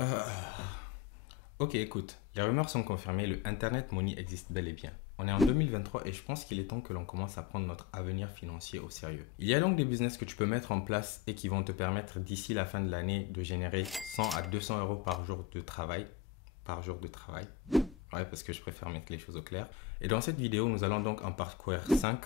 Euh, Ok, écoute, les rumeurs sont confirmées, le Internet Money existe bel et bien. On est en 2023 et je pense qu'il est temps que l'on commence à prendre notre avenir financier au sérieux. Il y a donc des business que tu peux mettre en place et qui vont te permettre d'ici la fin de l'année de générer 100 à 200 euros par jour de travail. Par jour de travail. Ouais, parce que je préfère mettre les choses au clair. Et dans cette vidéo, nous allons donc en parcourir 5,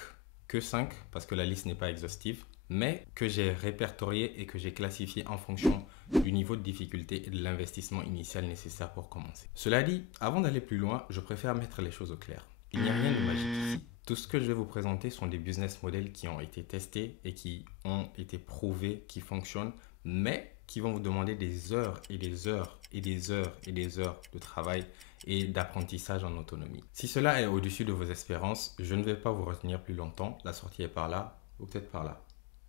que 5, parce que la liste n'est pas exhaustive, mais que j'ai répertorié et que j'ai classifié en fonction du niveau de difficulté et de l'investissement initial nécessaire pour commencer. Cela dit, avant d'aller plus loin, je préfère mettre les choses au clair. Il n'y a rien de magique ici. Tout ce que je vais vous présenter sont des business models qui ont été testés et qui ont été prouvés, qui fonctionnent, mais qui vont vous demander des heures et des heures et des heures et des heures de travail et d'apprentissage en autonomie. Si cela est au-dessus de vos espérances, je ne vais pas vous retenir plus longtemps. La sortie est par là ou peut-être par là.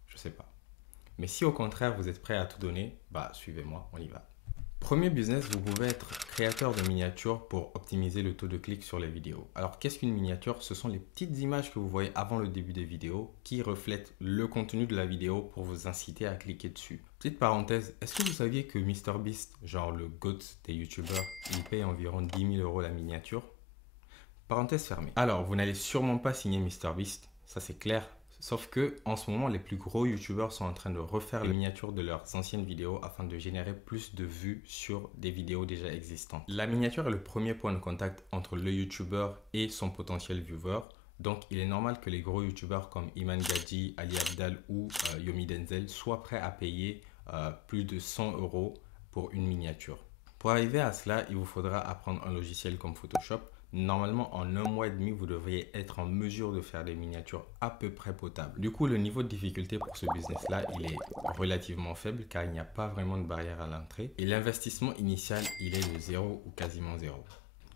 Je ne sais pas. Mais si au contraire vous êtes prêt à tout donner, bah suivez-moi, on y va. Premier business, vous pouvez être créateur de miniatures pour optimiser le taux de clic sur les vidéos. Alors qu'est-ce qu'une miniature? Ce sont les petites images que vous voyez avant le début des vidéos qui reflètent le contenu de la vidéo pour vous inciter à cliquer dessus. Petite parenthèse, est-ce que vous saviez que MrBeast, genre le GOAT des youtubeurs, il paye environ 10 000 euros la miniature? Parenthèse fermée. Alors, vous n'allez sûrement pas signer MrBeast, ça c'est clair. Sauf que, en ce moment, les plus gros youtubeurs sont en train de refaire les miniatures de leurs anciennes vidéos afin de générer plus de vues sur des vidéos déjà existantes. La miniature est le premier point de contact entre le youtubeur et son potentiel viewer. Donc, il est normal que les gros youtubeurs comme Iman Gadji, Ali Abdal ou Yomi Denzel soient prêts à payer plus de 100 euros pour une miniature. Pour arriver à cela, il vous faudra apprendre un logiciel comme Photoshop. Normalement, en un mois et demi, vous devriez être en mesure de faire des miniatures à peu près potables. Du coup, le niveau de difficulté pour ce business-là, il est relativement faible car il n'y a pas vraiment de barrière à l'entrée. Et l'investissement initial, il est de zéro ou quasiment zéro.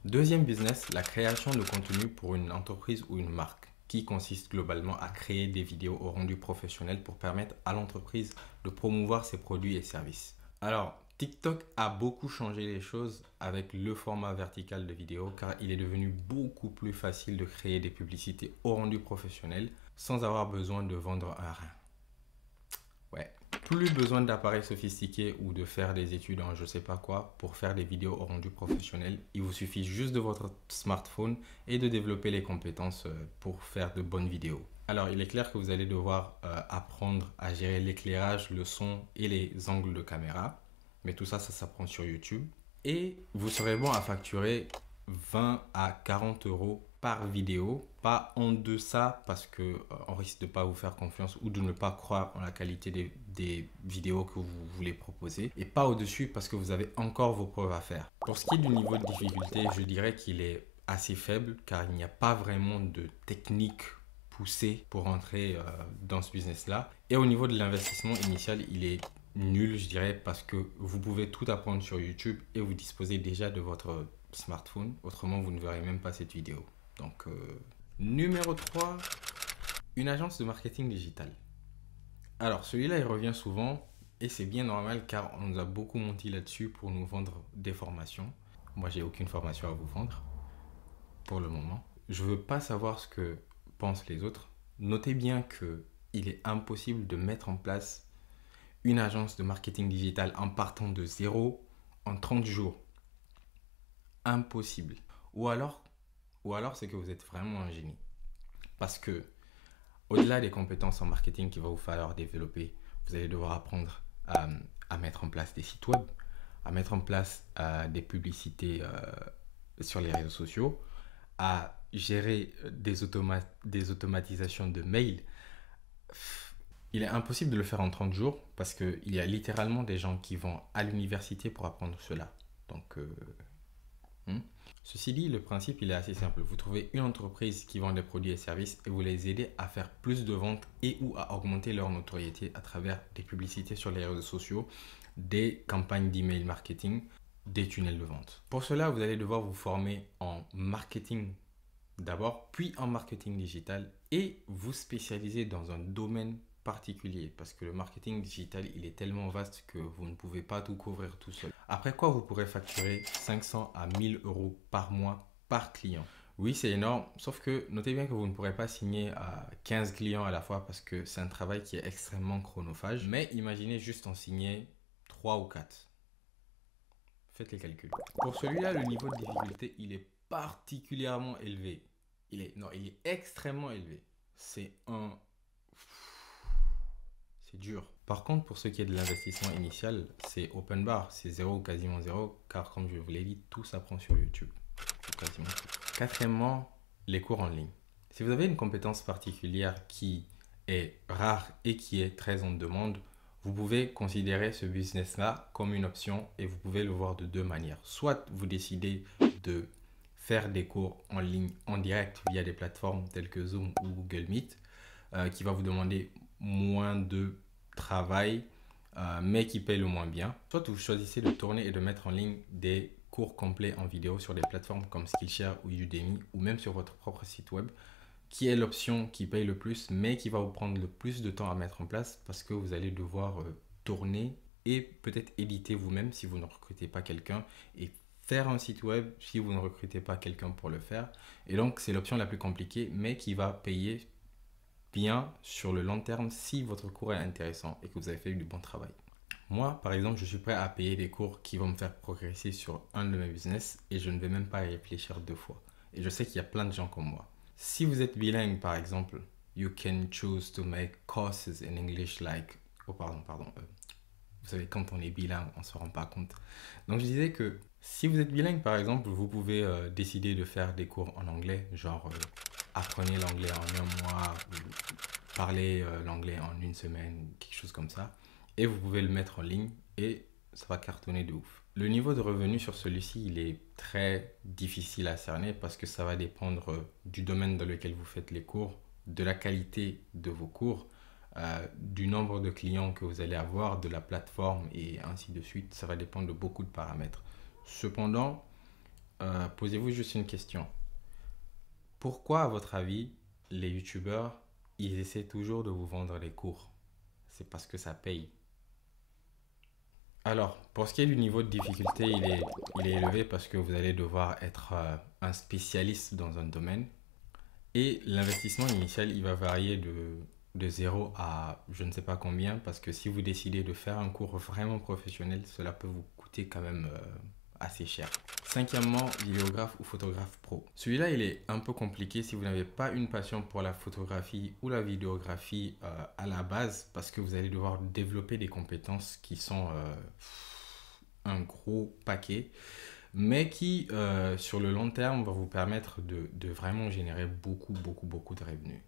Deuxième business, la création de contenu pour une entreprise ou une marque qui consiste globalement à créer des vidéos au rendu professionnel pour permettre à l'entreprise de promouvoir ses produits et services. Alors, TikTok a beaucoup changé les choses avec le format vertical de vidéo car il est devenu beaucoup plus facile de créer des publicités au rendu professionnel sans avoir besoin de vendre un rein. Ouais. Plus besoin d'appareils sophistiqués ou de faire des études en je sais pas quoi pour faire des vidéos au rendu professionnel. Il vous suffit juste de votre smartphone et de développer les compétences pour faire de bonnes vidéos. Alors, il est clair que vous allez devoir apprendre à gérer l'éclairage, le son et les angles de caméra. Mais tout ça, ça s'apprend sur YouTube. Et vous serez bon à facturer 20 à 40 euros par vidéo, pas en deçà parce que on risque de ne pas vous faire confiance ou de ne pas croire en la qualité des vidéos que vous voulez proposer et pas au-dessus parce que vous avez encore vos preuves à faire. Pour ce qui est du niveau de difficulté, je dirais qu'il est assez faible car il n'y a pas vraiment de technique poussée pour entrer dans ce business-là. Et au niveau de l'investissement initial, il est nul, je dirais, parce que vous pouvez tout apprendre sur YouTube et vous disposez déjà de votre smartphone. Autrement, vous ne verrez même pas cette vidéo. Donc, numéro 3, une agence de marketing digital. Alors, celui-là, il revient souvent et c'est bien normal car on nous a beaucoup menti là-dessus pour nous vendre des formations. Moi, j'ai aucune formation à vous vendre pour le moment. Je veux pas savoir ce que pensent les autres. Notez bien que il est impossible de mettre en place une agence de marketing digital en partant de zéro en 30 jours. Impossible. Ou alors, c'est que vous êtes vraiment un génie. Parce que, au-delà des compétences en marketing qu'il va vous falloir développer, vous allez devoir apprendre à mettre en place des sites web, à mettre en place des publicités sur les réseaux sociaux, à gérer des automatisations de mails. Il est impossible de le faire en 30 jours parce qu'il y a littéralement des gens qui vont à l'université pour apprendre cela. Donc, Ceci dit, le principe il est assez simple. Vous trouvez une entreprise qui vend des produits et services et vous les aidez à faire plus de ventes et ou à augmenter leur notoriété à travers des publicités sur les réseaux sociaux, des campagnes d'email marketing, des tunnels de vente. Pour cela, vous allez devoir vous former en marketing d'abord, puis en marketing digital et vous spécialiser dans un domaine particulier parce que le marketing digital il est tellement vaste que vous ne pouvez pas tout couvrir tout seul. Après quoi vous pourrez facturer 500 à 1000 euros par mois par client. Oui, c'est énorme, sauf que notez bien que vous ne pourrez pas signer à 15 clients à la fois parce que c'est un travail qui est extrêmement chronophage. Mais imaginez juste en signer 3 ou 4. Faites les calculs. Pour celui-là, le niveau de difficulté, il est particulièrement élevé. Il est extrêmement élevé. C'est dur. Par contre, pour ce qui est de l'investissement initial, c'est open bar, c'est zéro ou quasiment zéro, car comme je vous l'ai dit, tout s'apprend sur YouTube. Quasiment tout. Quatrièmement, les cours en ligne. Si vous avez une compétence particulière qui est rare et qui est très en demande, vous pouvez considérer ce business-là comme une option et vous pouvez le voir de deux manières. Soit vous décidez de faire des cours en ligne, en direct, via des plateformes telles que Zoom ou Google Meet, qui va vous demander moins de travail, mais qui paye le moins bien. Soit vous choisissez de tourner et de mettre en ligne des cours complets en vidéo sur des plateformes comme Skillshare ou Udemy ou même sur votre propre site web, qui est l'option qui paye le plus, mais qui va vous prendre le plus de temps à mettre en place parce que vous allez devoir tourner et peut-être éditer vous-même si vous ne recrutez pas quelqu'un et faire un site web si vous ne recrutez pas quelqu'un pour le faire. Et donc, c'est l'option la plus compliquée, mais qui va payer bien sur le long terme si votre cours est intéressant et que vous avez fait du bon travail. Moi, par exemple, je suis prêt à payer des cours qui vont me faire progresser sur un de mes business et je ne vais même pas y réfléchir deux fois. Et je sais qu'il y a plein de gens comme moi. Si vous êtes bilingue, par exemple, you can choose to make courses in English like... Oh, pardon. Vous savez, quand on est bilingue, on ne se rend pas compte. Donc, je disais que si vous êtes bilingue, par exemple, vous pouvez décider de faire des cours en anglais, genre apprenez l'anglais en un mois, ou parlez l'anglais en une semaine, quelque chose comme ça. Et vous pouvez le mettre en ligne et ça va cartonner de ouf. Le niveau de revenu sur celui-ci, il est très difficile à cerner parce que ça va dépendre du domaine dans lequel vous faites les cours, de la qualité de vos cours, du nombre de clients que vous allez avoir, de la plateforme et ainsi de suite. Ça va dépendre de beaucoup de paramètres. Cependant, posez-vous juste une question. Pourquoi, à votre avis, les youtubeurs, ils essaient toujours de vous vendre les cours? C'est parce que ça paye. Alors, pour ce qui est du niveau de difficulté, il est élevé parce que vous allez devoir être un spécialiste dans un domaine. Et l'investissement initial, il va varier de 0 à je ne sais pas combien, parce que si vous décidez de faire un cours vraiment professionnel, cela peut vous coûter quand même assez cher. Cinquièmement, vidéographe ou photographe pro. Celui-là, il est un peu compliqué si vous n'avez pas une passion pour la photographie ou la vidéographie à la base, parce que vous allez devoir développer des compétences qui sont un gros paquet, mais qui, sur le long terme, va vous permettre de vraiment générer beaucoup de revenus.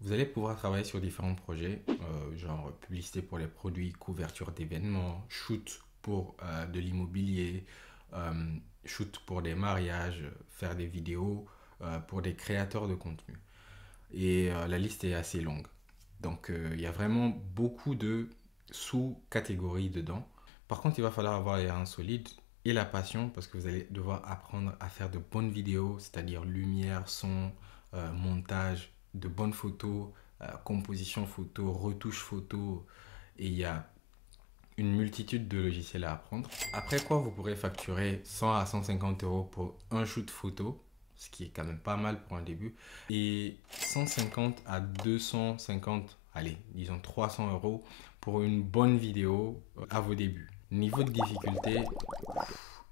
Vous allez pouvoir travailler sur différents projets, genre publicité pour les produits, couverture d'événements, shoot pour de l'immobilier, shoot pour des mariages, faire des vidéos pour des créateurs de contenu. Et la liste est assez longue. Donc, il y a vraiment beaucoup de sous-catégories dedans. Par contre, il va falloir avoir les reins solides et la passion parce que vous allez devoir apprendre à faire de bonnes vidéos, c'est-à-dire lumière, son, montage, de bonnes photos, composition photo, retouche photo. Et il y a une multitude de logiciels à apprendre. Après quoi, vous pourrez facturer 100 à 150 euros pour un shoot photo, ce qui est quand même pas mal pour un début, et 150 à 250, allez, disons 300 euros pour une bonne vidéo à vos débuts. Niveau de difficulté,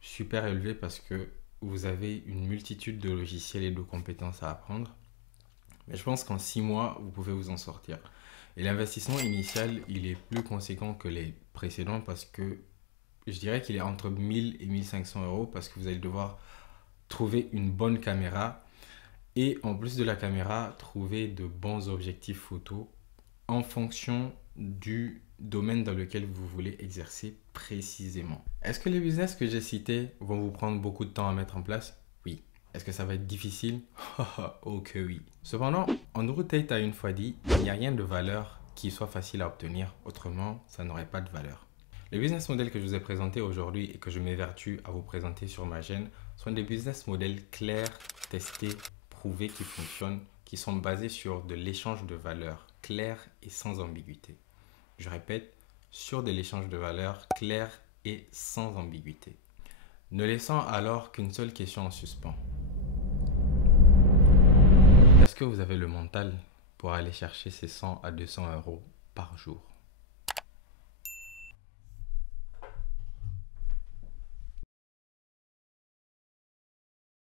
super élevé parce que vous avez une multitude de logiciels et de compétences à apprendre. Mais je pense qu'en 6 mois, vous pouvez vous en sortir. Et l'investissement initial, il est plus conséquent que les précédents parce que je dirais qu'il est entre 1000 et 1500 euros parce que vous allez devoir trouver une bonne caméra et en plus de la caméra, trouver de bons objectifs photo en fonction du domaine dans lequel vous voulez exercer précisément. Est-ce que les business que j'ai cités vont vous prendre beaucoup de temps à mettre en place? Oui. Est-ce que ça va être difficile? Oh que oui. Cependant, Andrew Tate a une fois dit, il n'y a rien de valeur qui soit facile à obtenir, autrement ça n'aurait pas de valeur. Les business models que je vous ai présentés aujourd'hui et que je m'évertue à vous présenter sur ma chaîne sont des business models clairs, testés, prouvés qui fonctionnent, qui sont basés sur de l'échange de valeurs clair et sans ambiguïté. Je répète, sur de l'échange de valeurs clair et sans ambiguïté. Ne laissant alors qu'une seule question en suspens. Est-ce que vous avez le mental pour aller chercher ces 100 à 200 euros par jour?